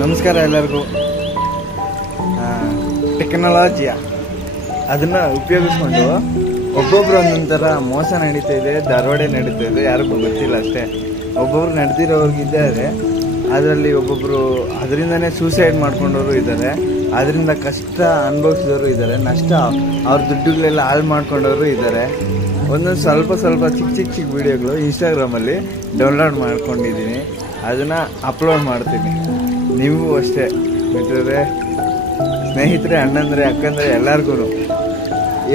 ನಮಸ್ಕಾರ ಎಲ್ಲರಿಗೂ. ಟೆಕ್ನಾಲಜಿಯ ಅದನ್ನು ಉಪಯೋಗಿಸ್ಕೊಂಡು ಒಬ್ಬೊಬ್ರು ಒಂದೊಂದು ಥರ ಮೋಸ ನಡೀತಾ ಇದೆ ದರೋಡೆ ನಡೀತಾ ಇದೆ, ಯಾರಿಗೂ ಗೊತ್ತಿಲ್ಲ ಅಷ್ಟೇ. ಒಬ್ಬೊಬ್ರು ನಡೆದಿರೋರ್ಗಿದ್ದಾರೆ ಅದರಲ್ಲಿ ಒಬ್ಬೊಬ್ಬರು ಅದರಿಂದನೇ ಸೂಸೈಡ್ ಮಾಡ್ಕೊಂಡವರು ಇದ್ದಾರೆ. ಅದರಿಂದ ಕಷ್ಟ ಅನುಭವಿಸಿದವರು ಇದ್ದಾರೆ. ನಷ್ಟ ಅವ್ರ ದುಡ್ಡುಗಳೆಲ್ಲ ಹಾಳು ಮಾಡ್ಕೊಂಡವರು ಇದ್ದಾರೆ. ಒಂದೊಂದು ಸ್ವಲ್ಪ ಸ್ವಲ್ಪ ಚಿಕ್ಕ ಚಿಕ್ಕ ಚಿಕ್ಕ ವೀಡಿಯೋಗಳು ಇನ್ಸ್ಟಾಗ್ರಾಮಲ್ಲಿ ಡೌನ್ಲೋಡ್ ಮಾಡ್ಕೊಂಡಿದ್ದೀನಿ. ಅದನ್ನು ಅಪ್ಲೋಡ್ ಮಾಡ್ತೀನಿ. ನೀವು ಅಷ್ಟೇ. ಮಿತ್ರರೇ, ಸ್ನೇಹಿತರೆ, ಅಣ್ಣಂದ್ರೆ, ಅಕ್ಕಂದ್ರೆ ಎಲ್ಲರಿಗೂ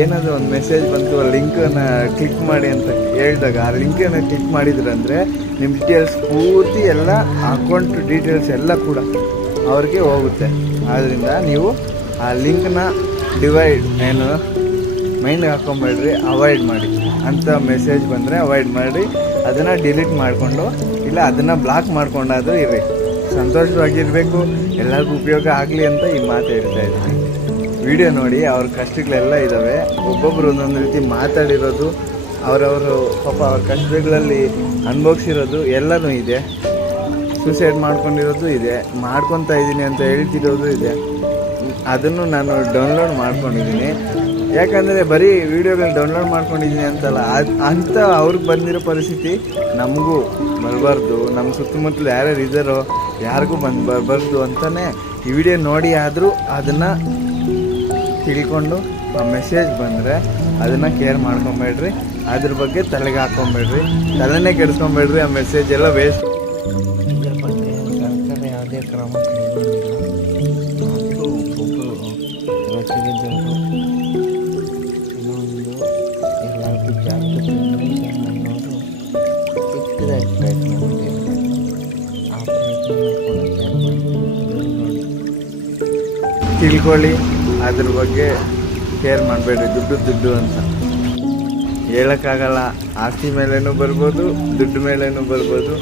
ಏನಾದರೂ ಒಂದು ಮೆಸೇಜ್ ಬಂತು, ಆ ಲಿಂಕನ್ನು ಕ್ಲಿಕ್ ಮಾಡಿ ಅಂತ ಹೇಳಿದಾಗ, ಆ ಲಿಂಕನ್ನು ಕ್ಲಿಕ್ ಮಾಡಿದ್ರಂದರೆ ನಿಮ್ಮ ಡೀಟೇಲ್ಸ್ ಪೂರ್ತಿ ಎಲ್ಲ ಅಕೌಂಟ್ ಡೀಟೇಲ್ಸ್ ಎಲ್ಲ ಕೂಡ ಅವ್ರಿಗೆ ಹೋಗುತ್ತೆ. ಆದ್ದರಿಂದ ನೀವು ಆ ಲಿಂಕ್ನ ಡಿವೈಡ್ ಏನು ಮೈಂಡ್ಗೆ ಹಾಕೊಂಬೇಡ್ರಿ ಅವಾಯ್ಡ್ ಮಾಡಿ. ಅಂತ ಮೆಸೇಜ್ ಬಂದರೆ ಅವಾಯ್ಡ್ ಮಾಡಿ, ಅದನ್ನು ಡಿಲೀಟ್ ಮಾಡಿಕೊಂಡು ಇಲ್ಲ, ಅದನ್ನು ಬ್ಲಾಕ್ ಮಾಡ್ಕೊಂಡಾದರೂ ಇರಿ ಸಂತೋಷವಾಗಿರಬೇಕು, ಎಲ್ಲರಿಗೂ ಉಪಯೋಗ ಆಗಲಿ ಅಂತ ಈ ಮಾತು ಹೇಳ್ತಾ ಇದ್ದೀನಿ. ವಿಡಿಯೋ ನೋಡಿ, ಅವ್ರ ಕಷ್ಟಗಳೆಲ್ಲ ಇದ್ದಾವೆ ಒಬ್ಬೊಬ್ಬರು ಒಂದೊಂದು ರೀತಿ ಮಾತಾಡಿರೋದು, ಅವರವರು ಪಾಪ ಅವ್ರ ಕಷ್ಟಗಳಲ್ಲಿ ಅನುಭವಿಸಿರೋದು ಎಲ್ಲನೂ ಇದೆ. ಸೂಸೈಡ್ ಮಾಡ್ಕೊಂಡಿರೋದು ಇದೆ. ಮಾಡ್ಕೊತಾ ಇದ್ದೀನಿ ಅಂತ ಹೇಳ್ತಿರೋದು ಇದೆ. ಅದನ್ನು ನಾನು ಡೌನ್ಲೋಡ್ ಮಾಡ್ಕೊಂಡಿದ್ದೀನಿ. ಯಾಕಂದರೆ ಬರೀ ವಿಡಿಯೋಗಳು ಡೌನ್ಲೋಡ್ ಮಾಡ್ಕೊಂಡಿದ್ದೀನಿ ಅಂತಲ್ಲ ಅಂತ ಅವ್ರಿಗೆ ಬಂದಿರೋ ಪರಿಸ್ಥಿತಿ ನಮಗೂ ಬರಬಾರ್ದು. ನಮ್ಮ ಸುತ್ತಮುತ್ತಲು ಯಾರ್ಯಾರು ಇದ್ದಾರೋ ಯಾರಿಗೂ ಬಂದು ಬರಬಾರ್ದು ಅಂತಲೇ ಈ ವಿಡಿಯೋ ನೋಡಿ ಆದರೂ ಅದನ್ನು ತಿಳ್ಕೊಂಡು ಆ ಮೆಸೇಜ್ ಬಂದರೆ ಅದನ್ನು ಕೇರ್ ಮಾಡ್ಕೊಬೇಡ್ರಿ. ಅದ್ರ ಬಗ್ಗೆ ತಲೆಗೆ ಹಾಕ್ಕೊಬೇಡ್ರಿ ತಲೆನೇ ಕೆಡಿಸ್ಕೊಬೇಡ್ರಿ ಆ ಮೆಸೇಜ್ ಎಲ್ಲ ವೇಸ್ಟ್ ಯಾವುದೇ ಕ್ರಮ ತಿಳ್ಕೊಳ್ಳಿ, ಅದ್ರ ಬಗ್ಗೆ ಕೇರ್ ಮಾಡಬೇಡಿ, ದುಡ್ಡು ದುಡ್ಡು ಅಂತ. ಹೇಳೋಕ್ಕಾಗಲ್ಲ, ಆಸ್ತಿ ಮೇಲೇನೂ ಬರ್ಬೋದು, ದುಡ್ಡು ಮೇಲೇನೂ ಬರ್ಬೋದು.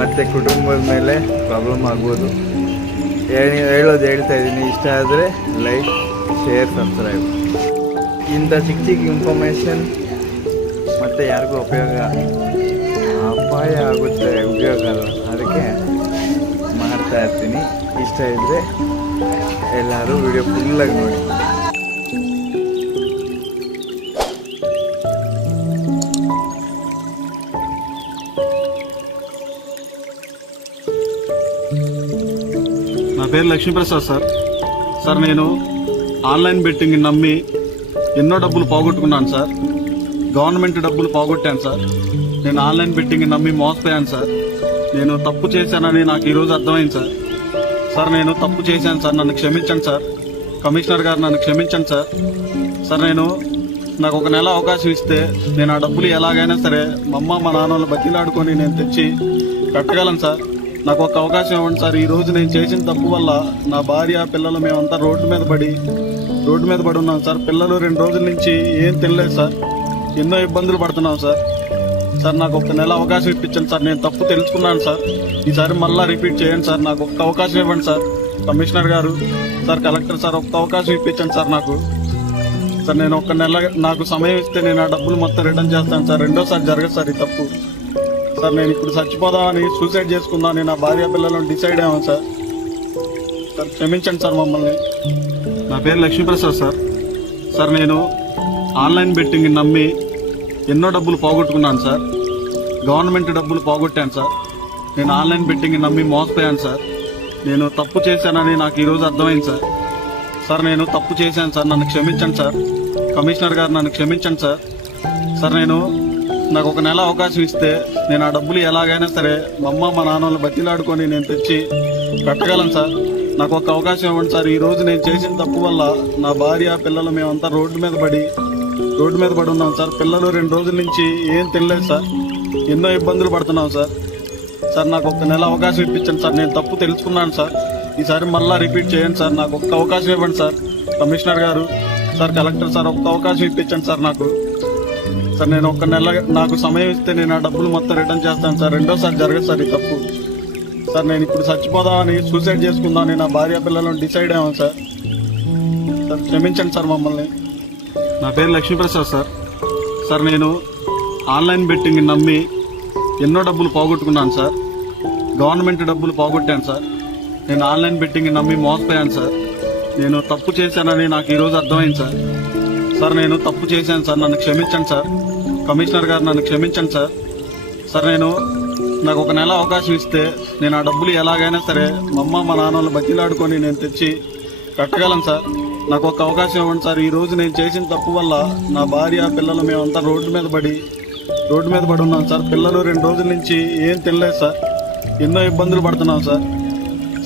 ಮತ್ತು ಕುಟುಂಬದ ಮೇಲೆ ಪ್ರಾಬ್ಲಮ್ ಆಗ್ಬೋದು. ಹೇಳಿ, ಹೇಳೋದು ಹೇಳ್ತಾ ಇದ್ದೀನಿ. ಇಷ್ಟ ಆದರೆ ಲೈಕ್ ಶೇರ್ ಸಬ್ಸ್ಕ್ರೈಬ್ ಇಂಥ ಚಿಕ್ಕ ಚಿಕ್ಕ ಇನ್ಫಾರ್ಮೇಷನ್ ಮತ್ತು ಯಾರಿಗೂ ಉಪಯೋಗ ಅಪಾಯ ಆಗುತ್ತೆ ಉಪಯೋಗ ಅಲ್ಲ ಅದಕ್ಕೆ ಮಾಡ್ತಾ ಇರ್ತೀನಿ ಇಷ್ಟ ಇದ್ದರೆ ಎಲ್ಲರೂ ವಿಡಿಯೋ ಫುಲ್ಲಾಗಿ ನೋಡಿ నా పేరు లక్ష్మీప్రసాద్ సార్ సార్ నేను ఆన్లైన్ బెట్టింగ్ నమ్మి ఎన్నో డబ్బులు పోగొట్టుకున్నాను సార్. గవర్నమెంట్ డబ్బులు పోగొట్టాను సార్. నేను ఆన్లైన్ బెట్టింగ్ నమ్మి మోసపోయాను సార్. నేను తప్పు చేశానని నాకు ఈరోజు అర్థమైంది సార్. సార్ నేను తప్పు చేశాను సార్. నన్ను క్షమించండి సార్. కమిషనర్ గారు నన్ను క్షమించండి సార్. సార్ నేను నాకు ఒక నెల అవకాశం ఇస్తే నేను ఆ డబ్బులు ఎలాగైనా సరే మా అమ్మ మా నాన్నలు బతిలాడుకొని నేను తెచ్చి కట్టగలను సార్. నాకు ఒక అవకాశం ఇవ్వండి సార్. ఈరోజు నేను చేసిన తప్పు వల్ల నా భార్య పిల్లలు మేమంతా రోడ్డు మీద పడి రోడ్డు మీద పడి ఉన్నాం సార్. పిల్లలు రెండు రోజుల నుంచి ఏం తినలేదు సార్. ఎన్నో ఇబ్బందులు పడుతున్నాం సార్. సార్ నాకు ఒక నెల అవకాశం ఇప్పించండి సార్. నేను తప్పు తెలుసుకున్నాను సార్. ఈసారి మళ్ళీ రిపీట్ చేయండి సార్. నాకు ఒక్క అవకాశం ఇవ్వండి సార్. కమిషనర్ గారు సార్ కలెక్టర్ సార్ ఒక్క అవకాశం ఇప్పించండి సార్ నాకు. సార్ నేను ఒక్క నెల నాకు సమయం ఇస్తే నేను ఆ డబ్బులు మొత్తం రిటర్న్ చేస్తాను సార్. రెండోసారి జరగదు సార్ ఈ తప్పు. సార్ నేను ఇప్పుడు చచ్చిపోదామని సూసైడ్ చేసుకుందామని నా భార్య పిల్లలను డిసైడ్ అయ్యాను సార్. సార్ క్షమించండి సార్ మమ్మల్ని. నా పేరు లక్ష్మీప్రసాద్ సార్. సార్ నేను ఆన్లైన్ బెట్టింగ్ నమ్మి ఎన్నో డబ్బులు పోగొట్టుకున్నాను సార్. గవర్నమెంట్ డబ్బులు పోగొట్టాను సార్. నేను ఆన్లైన్ బెట్టింగ్ నమ్మి మోసపోయాను సార్. నేను తప్పు చేశానని నాకు ఈరోజు అర్థమైంది సార్. సార్ నేను తప్పు చేశాను సార్. నన్ను క్షమించండి సార్. కమిషనర్ గారు నన్ను క్షమించండి సార్. సార్ నేను నాకు ఒక నెల అవకాశం ఇస్తే నేను ఆ డబ్బులు ఎలాగైనా సరే మా అమ్మ మా నాన్నలు బతిలాడుకొని నేను తెచ్చి కట్టగలను సార్. నాకు ఒక అవకాశం ఇవ్వండి సార్. ఈ రోజు నేను చేసిన తప్పు వల్ల నా భార్య పిల్లలు మేమంతా రోడ్డు మీద పడి రోడ్డు మీద పడి ఉన్నాం సార్. పిల్లలు రెండు రోజుల నుంచి ఏం తినలేదు సార్. ఎన్నో ఇబ్బందులు పడుతున్నాం సార్. సార్ నాకు ఒక నెల అవకాశం ఇప్పించండి సార్. నేను తప్పు తెలుసుకున్నాను సార్. ఈసారి మళ్ళీ రిపీట్ చేయండి సార్. నాకు ఒక్క అవకాశం ఇవ్వండి సార్. కమిషనర్ గారు సార్ కలెక్టర్ సార్ ఒక్క అవకాశం ఇప్పించండి సార్ నాకు. సార్ నేను ఒక నెల నాకు సమయం ఇస్తే నేను ఆ డబ్బులు మొత్తం రిటర్న్ చేస్తాను సార్. రెండోసారి జరగదు సార్ ఈ తప్పు. సార్ నేను ఇప్పుడు చచ్చిపోదామని సూసైడ్ చేసుకుందామని నా భార్య పిల్లలను డిసైడ్ అయ్యాను సార్. సార్ క్షమించండి సార్ మమ్మల్ని. నా పేరు లక్ష్మీప్రసాద్ సార్. సార్ నేను ఆన్లైన్ బెట్టింగ్ నమ్మి ఎన్నో డబ్బులు పోగొట్టుకున్నాను సార్. గవర్నమెంట్ డబ్బులు పోగొట్టాను సార్. నేను ఆన్లైన్ బెట్టింగ్ నమ్మి మోసపోయాను సార్. నేను తప్పు చేశానని నాకు ఈరోజు అర్థమైంది సార్. సార్ నేను తప్పు చేశాను సార్. నన్ను క్షమించండి సార్. కమిషనర్ గారు నన్ను క్షమించండి సార్. సార్ నేను నాకు ఒక నెల అవకాశం ఇస్తే నేను ఆ డబ్బులు ఎలాగైనా సరే మా అమ్మ మా నాన్నలు బతిలాడుకొని నేను తెచ్చి కట్టగలను సార్. నాకు ఒక అవకాశం ఇవ్వండి సార్. ఈ రోజు నేను చేసిన తప్పు వల్ల నా భార్య పిల్లలు మేమంతా రోడ్డు మీద పడి రోడ్డు మీద పడి ఉన్నాం సార్. పిల్లలు రెండు రోజుల నుంచి ఏం తినలేదు సార్. ఎన్నో ఇబ్బందులు పడుతున్నాం సార్.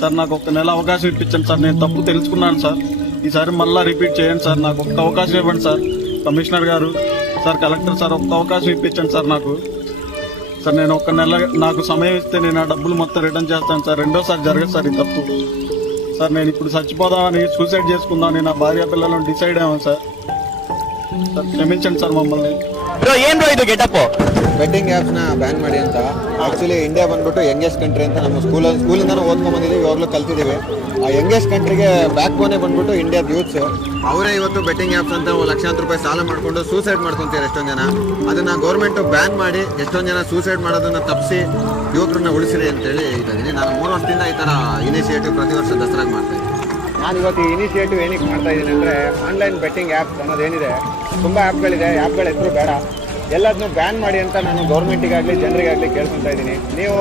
సార్ నాకు ఒక నెల అవకాశం ఇప్పించండి సార్. నేను తప్పు తెలుసుకున్నాను సార్. ఈసారి మళ్ళీ రిపీట్ చేయండి సార్. నాకు ఒక్క అవకాశం ఇవ్వండి సార్. కమిషనర్ గారు సార్ కలెక్టర్ సార్ ఒక్క అవకాశం ఇప్పించండి సార్ నాకు. సార్ నేను ఒక నెల నాకు సమయం ఇస్తే నేను ఆ డబ్బులు మొత్తం రిటర్న్ చేస్తాను సార్. రెండోసారి జరగదు సార్ ఈ తప్పు. సార్ నేను ఇప్పుడు చచ్చిపోదామని సూసైడ్ చేసుకుందామని నా భార్య పిల్లలను డిసైడ్ అయ్యాను సార్. సార్ క్షమించండి సార్ మమ్మల్ని. ఏంటో ఇది గెటప్? ಬೆಟ್ಟಿಂಗ್ ಆ್ಯಪ್ಸ್ನ ಬ್ಯಾನ್ ಮಾಡಿ ಅಂತ. ಆ್ಯಕ್ಚುಲಿ ಇಂಡಿಯಾ ಬಂದ್ಬಿಟ್ಟು ಯಂಗೆಸ್ಟ್ ಕಂಟ್ರಿ ಅಂತ ನಮ್ಮ ಸ್ಕೂಲ್ ಸ್ಕೂಲಿಂದನೂ ಓದ್ಕೊಂಬಂದಿದ್ದೀವಿ ಇವಾಗಲೂ ಕಲ್ತಿದ್ದೀವಿ. ಆ ಯಂಗೆಸ್ಟ್ ಕಂಟ್ರಿಗೆ ಬ್ಯಾಕ್ ಬೋನೇ ಬಂದ್ಬಿಟ್ಟು ಇಂಡಿಯಾ ಯೂತ್ಸ್ ಅವರೇ ಇವತ್ತು ಬೆಟ್ಟಿಂಗ್ ಆ್ಯಪ್ಸ್ ಅಂತ ಲಕ್ಷಾಂತರ ರೂಪಾಯಿ ಸಾಲ ಮಾಡಿಕೊಂಡು ಸೂಸೈಡ್ ಮಾಡ್ಕೊಂತಾರೆ ಎಷ್ಟೊಂದು ಜನ. ಅದನ್ನು ಗೌರ್ಮೆಂಟು ಬ್ಯಾನ್ ಮಾಡಿ ಎಷ್ಟೊಂದು ಜನ ಸೂಸೈಡ್ ಮಾಡೋದನ್ನು ತಪ್ಪಿಸಿ ಯುವಕರನ್ನ ಉಳಿಸಿರಿ ಅಂತೇಳಿ ಇದ್ದೀನಿ ನಾನು ಮೂರು ವರ್ಷದಿಂದ ಈ ಥರ ಇನಿಷಿಯೇಟಿವ್ ಪ್ರತಿ ವರ್ಷ ದಸರಾಗೆ ಮಾಡ್ತಾ ಇದ್ದೀನಿ. ನಾನು ಇವತ್ತು ಈ ಇನಿಷಿಯೇಟಿವ್ ಏನಕ್ಕೆ ಮಾಡ್ತಾ ಇದ್ದೀನಿ ಅಂದರೆ ಆನ್ಲೈನ್ ಬೆಟ್ಟಿಂಗ್ ಆ್ಯಪ್ಸ್ ಅನ್ನೋದೇನಿದೆ, ತುಂಬ ಆ್ಯಪ್ಗಳಿದೆ ಆ್ಯಪ್ಗಳ ಹೆಸರು ಬೇಡ. ಎಲ್ಲದನ್ನೂ ಬ್ಯಾನ್ ಮಾಡಿ ಅಂತ ನಾನು ಗೌರ್ಮೆಂಟಿಗಾಗಲಿ ಜನರಿಗಾಗಲಿ ಕೇಳ್ಕೊತಾ ಇದ್ದೀನಿ. ನೀವು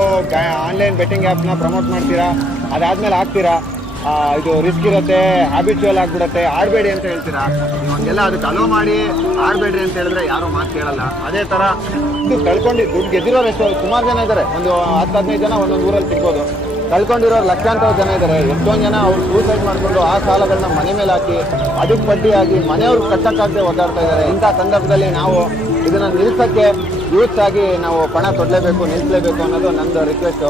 ಆನ್ಲೈನ್ ಬೆಟ್ಟಿಂಗ್ ಆ್ಯಪ್ನ ಪ್ರಮೋಟ್ ಮಾಡ್ತೀರಾ? ಅದಾದಮೇಲೆ ಹಾಕ್ತೀರಾ? ಇದು ರಿಸ್ಕ್ ಇರುತ್ತೆ ಹ್ಯಾಬಿಚುವಲ್ ಆಗಿಬಿಡುತ್ತೆ, ಆಡಬೇಡಿ ಅಂತ ಹೇಳ್ತೀರಾ? ಎಲ್ಲ ಅದಕ್ಕೆ ಅಲೋ ಮಾಡಿ, ಆಡಬೇಡ್ರಿ ಅಂತ ಹೇಳಿದ್ರೆ ಯಾರೂ ಮಾತು ಕೇಳಲ್ಲ. ಅದೇ ಥರ ಇದು ಕಳ್ಕೊಂಡು ದುಡ್ಡು ಗೆದ್ದಿರೋರು ಎಷ್ಟು, ಸುಮಾರು ಜನ ಇದ್ದಾರೆ ಒಂದು ಹತ್ತು, ಹದಿನೈದು ಜನ ಒಂದೊಂದು ಊರಲ್ಲಿ ಸಿಗ್ಬೋದು. ಕಳ್ಕೊಂಡಿರೋ ಲಕ್ಷಾಂತರ ಜನ ಇದ್ದಾರೆ ಎಷ್ಟೊಂದು ಜನ ಅವ್ರು ಸೂಸೈಡ್ ಮಾಡಿಕೊಂಡು ಆ ಸಾಲಗಳನ್ನ ಮನೆ ಮೇಲೆ ಹಾಕಿ, ಅದಕ್ಕೆ ಬಡ್ಡಿ ಆಗಿ ಮನೆಯವ್ರಿಗೆ ಕಟ್ಟಕ್ಕಾಗದೆ ಒದ್ದಾಡ್ತಾ ಇದ್ದಾರೆ ಇಂಥ ಸಂದರ್ಭದಲ್ಲಿ ನಾವು ಇದನ್ನ ನಿಲ್ಸೋಕ್ಕೆ ಯೂತ್ಸ್ ಆಗಿ ನಾವು ಪಣ ತೊಡಲೇಬೇಕು ನಿಲ್ಲಿಸಲೇಬೇಕು ಅನ್ನೋದು ನಂದು ರಿಕ್ವೆಸ್ಟು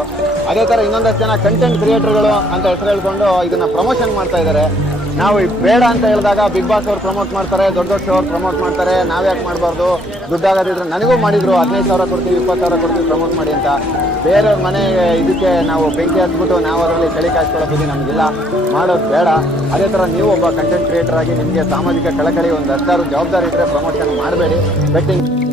ಅದೇ ಥರ ಇನ್ನೊಂದಷ್ಟು ಜನ ಕಂಟೆಂಟ್ ಕ್ರಿಯೇಟರ್ಗಳು ಅಂತ ಹೆಸರು ಹೇಳ್ಕೊಂಡು ಇದನ್ನು ಪ್ರಮೋಷನ್ ಮಾಡ್ತಾ ಇದ್ದಾರೆ ನಾವು ಬೇಡ ಅಂತ ಹೇಳಿದಾಗ ಬಿಗ್ ಬಾಸ್ ಅವ್ರು ಪ್ರಮೋಟ್ ಮಾಡ್ತಾರೆ, ದೊಡ್ಡ ದೊಡ್ಡ ಶೋ ಅವ್ರು ಪ್ರಮೋಟ್ ಮಾಡ್ತಾರೆ, ನಾವ್ಯಾಕೆ ಮಾಡಬಾರ್ದು? ದುಡ್ಡಾಗೋದಿದ್ರೆ ನನಗೂ ಮಾಡಿದ್ರು, ಹದಿನೈದು ಸಾವಿರ ಕೊಡ್ತೀವಿ, ಇಪ್ಪತ್ತು ಸಾವಿರ ಕೊಡ್ತೀವಿ ಪ್ರಮೋಟ್ ಮಾಡಿ ಅಂತ. ಬೇರೆಯವ್ರ ಮನೆ ಇದಕ್ಕೆ ನಾವು ಬೆಂಕಿ ಹಚ್ಬಿಟ್ಟು ನಾವು ಅದರಲ್ಲಿ ಚಳಿ ನಮಗೆಲ್ಲ ನಮಗಿಲ್ಲ. ಮಾಡೋದು ಬೇಡ. ಅದೇ ಥರ ನೀವು ಒಬ್ಬ ಕಂಟೆಂಟ್ ಕ್ರಿಯೇಟರ್ ಆಗಿ ನಿಮಗೆ ಸಾಮಾಜಿಕ ಕಳಕಳಿ ಒಂದು ಅಷ್ಟಾರು ಜವಾಬ್ದಾರಿ ಇದ್ದರೆ ಪ್ರಮೋಷನ್ ಮಾಡಬೇಡಿ. ಬೆಟ್ಟಿಂಗ್